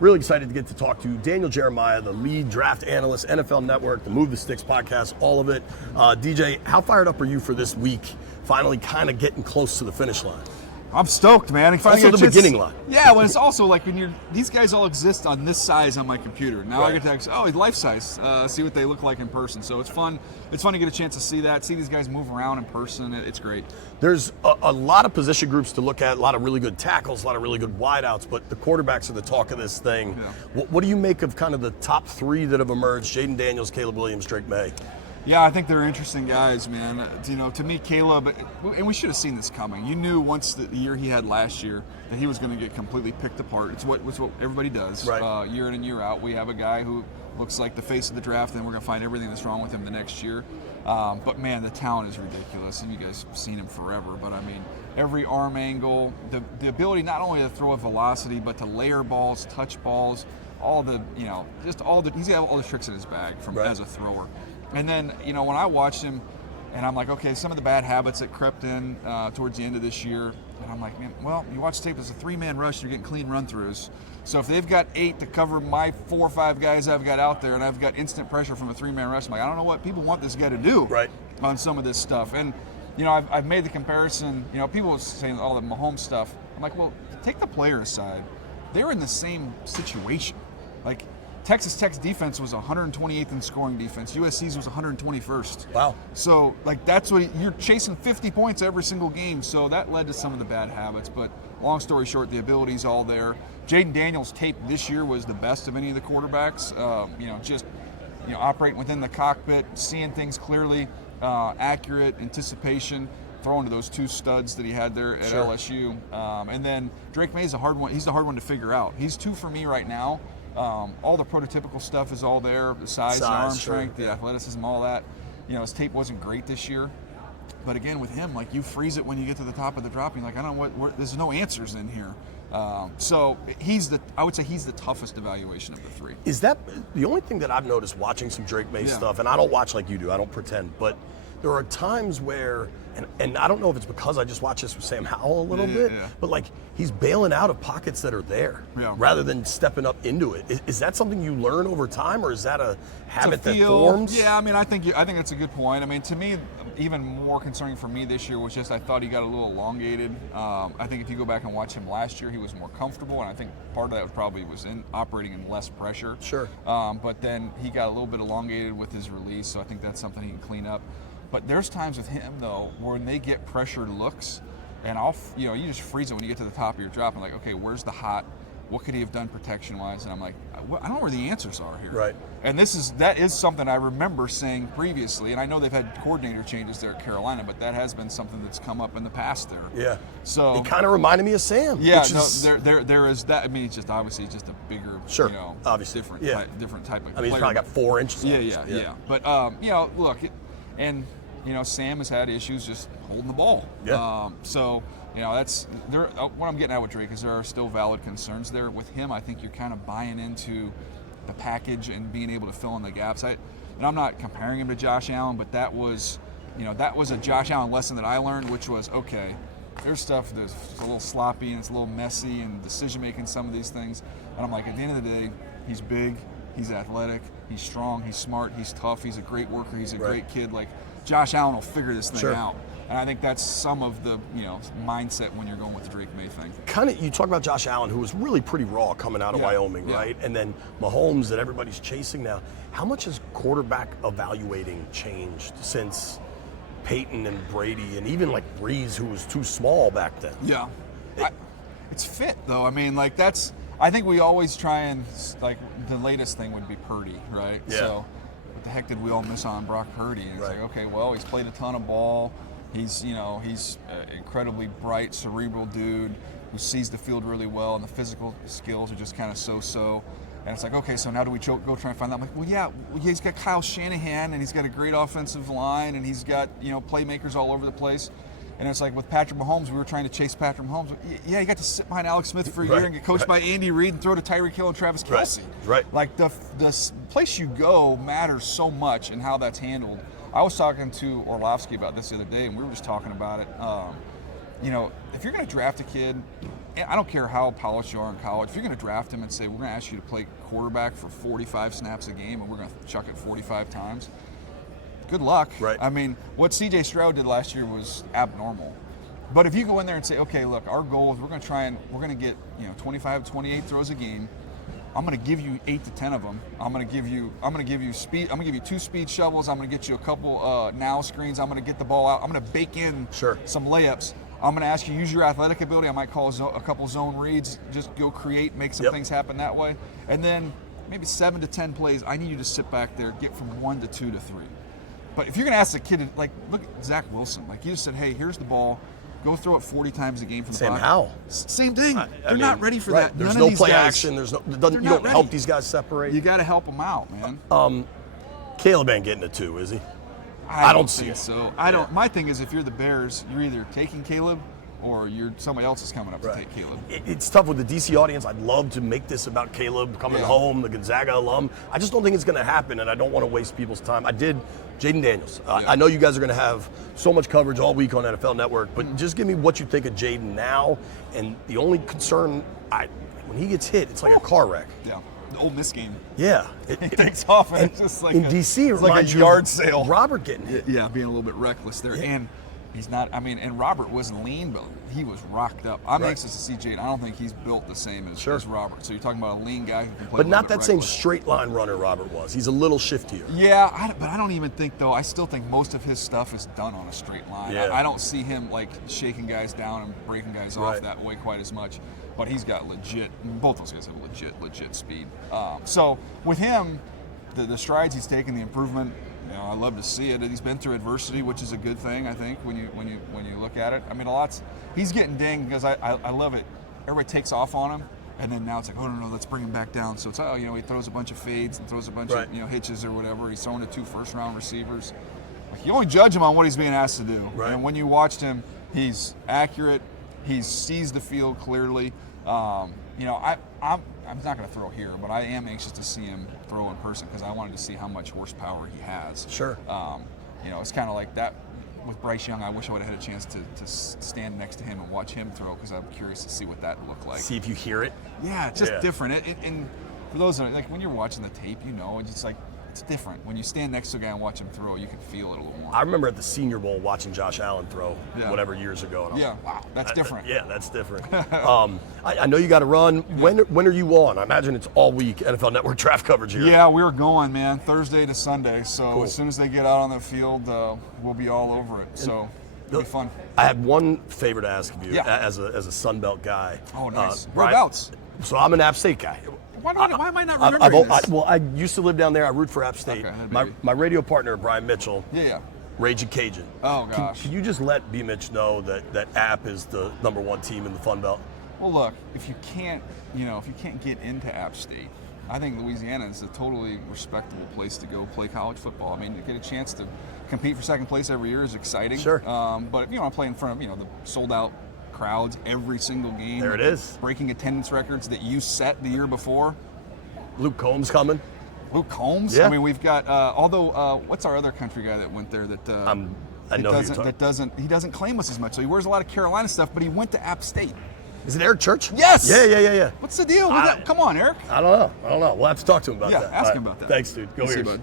Really excited to get to talk to Daniel Jeremiah, the lead draft analyst, NFL Network, the Move the Sticks podcast, all of it. DJ, how fired up are you for this week? Finally kind of getting close to the finish line. I'm stoked, man. Also the beginning line. Yeah, well, it's also like when these guys all exist on this size on my computer. Now I get to he's life size, see what they look like in person. So it's fun. It's fun to get a chance to see that, see these guys move around in person. It's great. There's a lot of position groups to look at, a lot of really good tackles, a lot of really good wideouts, but the quarterbacks are the talk of this thing. Yeah. What do you make of kind of the top three that have emerged? Jayden Daniels, Caleb Williams, Drake Maye. Yeah, I think they're interesting guys, man. To me, Caleb, and we should have seen this coming. You knew once the year he had last year that he was going to get completely picked apart. It's what everybody does. Right. Year in and year out, we have a guy who looks like the face of the draft, and we're going to find everything that's wrong with him the next year. But man, the talent is ridiculous, and you guys have seen him forever. But I mean, every arm angle, the ability not only to throw at velocity, but to layer balls, touch balls, he's got all the tricks in his bag as a thrower. And then, when I watched him, and I'm like, okay, some of the bad habits that crept in towards the end of this year, and I'm like, man, well, you watch tape, it's a three-man rush, you're getting clean run-throughs. So if they've got 8 to cover my 4 or 5 guys I've got out there, and I've got instant pressure from a three-man rush, I'm like, I don't know what people want this guy to do on some of this stuff. And, I've made the comparison, people were saying all the Mahomes stuff. I'm like, well, take the player aside. They're in the same situation. Like, Texas Tech's defense was 128th in scoring defense. USC's was 121st. Wow. So, that's what you're chasing 50 points every single game. So that led to some of the bad habits. But long story short, the ability's all there. Jayden Daniels' tape this year was the best of any of the quarterbacks. Operating within the cockpit, seeing things clearly, accurate anticipation, throwing to those 2 studs that he had there at LSU. And then Drake Maye's a hard one. He's the hard one to figure out. He's 2 for me right now. All the prototypical stuff is all there, the size, the arm strength, the athleticism, all that. His tape wasn't great this year. But again, with him, like, you freeze it when you get to the top of the drop. You're like, I don't know what there's no answers in here. So I would say he's the toughest evaluation of the 3. Is that the only thing that I've noticed watching some Drake Maye stuff, and I don't watch like you do, I don't pretend, but there are times where, and I don't know if it's because I just watched this with Sam Howell a little bit, but like he's bailing out of pockets that are there rather than stepping up into it. Is that something you learn over time, or is that a habit that forms? Yeah, I mean, I think that's a good point. I mean, to me, even more concerning for me this year was just I thought he got a little elongated. I think if you go back and watch him last year, he was more comfortable, and I think part of that was probably operating in less pressure. Sure. But then he got a little bit elongated with his release, so I think that's something he can clean up. But there's times with him, though, when they get pressured looks, and you just freeze it when you get to the top of your drop, and like, okay, where's the hot? What could he have done protection-wise? And I'm like, I don't know where the answers are here. Right. And that is something I remember saying previously, and I know they've had coordinator changes there at Carolina, but that has been something that's come up in the past there. Yeah. So it kind of reminded me of Sam. Yeah. There is that. I mean, it's just obviously just a bigger, obviously different type of. I mean, he's probably got 4 inches. Yeah. But look. Sam has had issues just holding the ball. Yeah. That's there. What I'm getting at with Drake is there are still valid concerns there. With him, I think you're kind of buying into the package and being able to fill in the gaps. And I'm not comparing him to Josh Allen, but that was a Josh Allen lesson that I learned, which was, okay, there's stuff that's a little sloppy and it's a little messy and decision making, some of these things. And I'm like, at the end of the day, he's big, he's athletic, he's strong, he's smart, he's tough, he's a great worker, he's a great kid. Like, Josh Allen will figure this thing out. And I think that's some of the mindset when you're going with the Drake Maye thing. Kind of, you talk about Josh Allen, who was really pretty raw coming out of Wyoming, right? And then Mahomes that everybody's chasing now. How much has quarterback evaluating changed since Peyton and Brady and even like Breeze, who was too small back then? Yeah. It's fit, though. I mean, like, I think we always try and, like, the latest thing would be Purdy, right? Yeah. So what the heck did we all miss on Brock Purdy? And it's like, okay, well, he's played a ton of ball. He's an incredibly bright, cerebral dude who sees the field really well, and the physical skills are just kind of so-so. And it's like, okay, so now do we go try and find that? I'm like, well, yeah, he's got Kyle Shanahan, and he's got a great offensive line, and he's got, playmakers all over the place. And it's like with Patrick Mahomes, we were trying to chase Patrick Mahomes. Yeah, he got to sit behind Alex Smith for a year and get coached by Andy Reid and throw to Tyreek Hill and Travis Kelce. Right. Like, the place you go matters so much in how that's handled. I was talking to Orlovsky about this the other day, and we were just talking about it. If you're going to draft a kid, I don't care how polished you are in college. If you're going to draft him and say, we're going to ask you to play quarterback for 45 snaps a game and we're going to chuck it 45 times, good luck. Right. I mean, what C.J. Stroud did last year was abnormal. But if you go in there and say, okay, look, our goal is we're going to get 25, 28 throws a game. I'm going to give you 8 to 10 of them. I'm going to give you speed. I'm going to give you 2 speed shovels. I'm going to get you a couple now screens. I'm going to get the ball out. I'm going to bake in some layups. I'm going to ask you to use your athletic ability. I might call a couple zone reads. Just go create, make some things happen that way. And then maybe 7 to 10 plays. I need you to sit back there, get from 1 to 2 to 3. But if you're going to ask the kid, like, look at Zach Wilson. Like, you just said, hey, here's the ball. Go throw it 40 times a game from the pocket. Sam Howell. Same thing. They're not ready for that. There's None no of these play guys, action. You don't help these guys separate. You got to help them out, man. Caleb ain't getting a 2, is he? I don't see think it. So I don't. My thing is, if you're the Bears, you're either taking Caleb or somebody else is coming up to take Caleb. It's tough with the DC audience. I'd love to make this about Caleb coming home, the Gonzaga alum. I just don't think it's going to happen, and I don't want to waste people's time. I did Jayden Daniels. I know you guys are going to have so much coverage all week on NFL Network, but just give me what you think of Jayden now. And the only concern, when he gets hit, it's like a car wreck. Yeah. The Ole Miss game. Yeah. It takes off, and it's just like in DC, it's like a yard sale. Robert getting hit. Yeah, being a little bit reckless there. Yeah. And he's not, and Robert wasn't lean, but he was rocked up. I'm anxious to see Jayden. I don't think he's built the same as Robert. So you're talking about a lean guy who can play. But not that same straight line runner Robert was. He's a little shiftier. Yeah, but I don't even think, though, I still think most of his stuff is done on a straight line. Yeah. I don't see him like shaking guys down and breaking guys off that way quite as much. But he's got both those guys have legit speed. So with him, the strides he's taken, the improvement, I love to see it. He's been through adversity, which is a good thing, I think, when you look at it. I mean, he's getting dinged because I love it. Everybody takes off on him, and then now it's like, oh no, let's bring him back down. So it's he throws a bunch of fades and throws a bunch of hitches or whatever. He's throwing to 2 first-round receivers. Like, you only judge him on what he's being asked to do. Right. And when you watched him, he's accurate. He sees the field clearly. I'm not going to throw here, but I am anxious to see him throw in person because I wanted to see how much horsepower he has. Sure. It's kind of like that with Bryce Young. I wish I would have had a chance to stand next to him and watch him throw because I'm curious to see what that looked like. See if you hear it. Yeah, it's just different. And for those like when you're watching the tape, it's like it's different. When you stand next to a guy and watch him throw, you can feel it a little more. I remember at the Senior Bowl watching Josh Allen throw whatever years ago. And wow, that's different. That's different. I know you got to run. When are you on? I imagine it's all week NFL Network draft coverage here. Yeah, we're going, man, Thursday to Sunday. So as soon as they get out on the field, we'll be all over it. So it'll be fun. I had one favor to ask of you as a Sun Belt guy. Oh, nice. Whereabouts? So I'm an App State guy. Why am I not remembering this? I used to live down there. I root for App State. Okay, my radio partner, Brian Mitchell, Yeah. Raging Cajun. Oh, gosh. Can you just let B. Mitch know that App is the #1 team in the Fun Belt? Well, look, if you can't get into App State, I think Louisiana is a totally respectable place to go play college football. I mean, you get a chance to compete for second place every year is exciting. Sure. But if you want to play in front of, the sold-out crowds every single game. There it is. Breaking attendance records that you set the year before. Luke Combs coming. Luke Combs? Yeah. I mean, we've got, what's our other country guy that went there that he doesn't claim us as much. So he wears a lot of Carolina stuff, but he went to App State. Is it Eric Church? Yes. Yeah. What's the deal with that? Come on, Eric. I don't know. We'll have to talk to him about that. Yeah, ask him about that. Thanks, dude. Go See here. you, bud.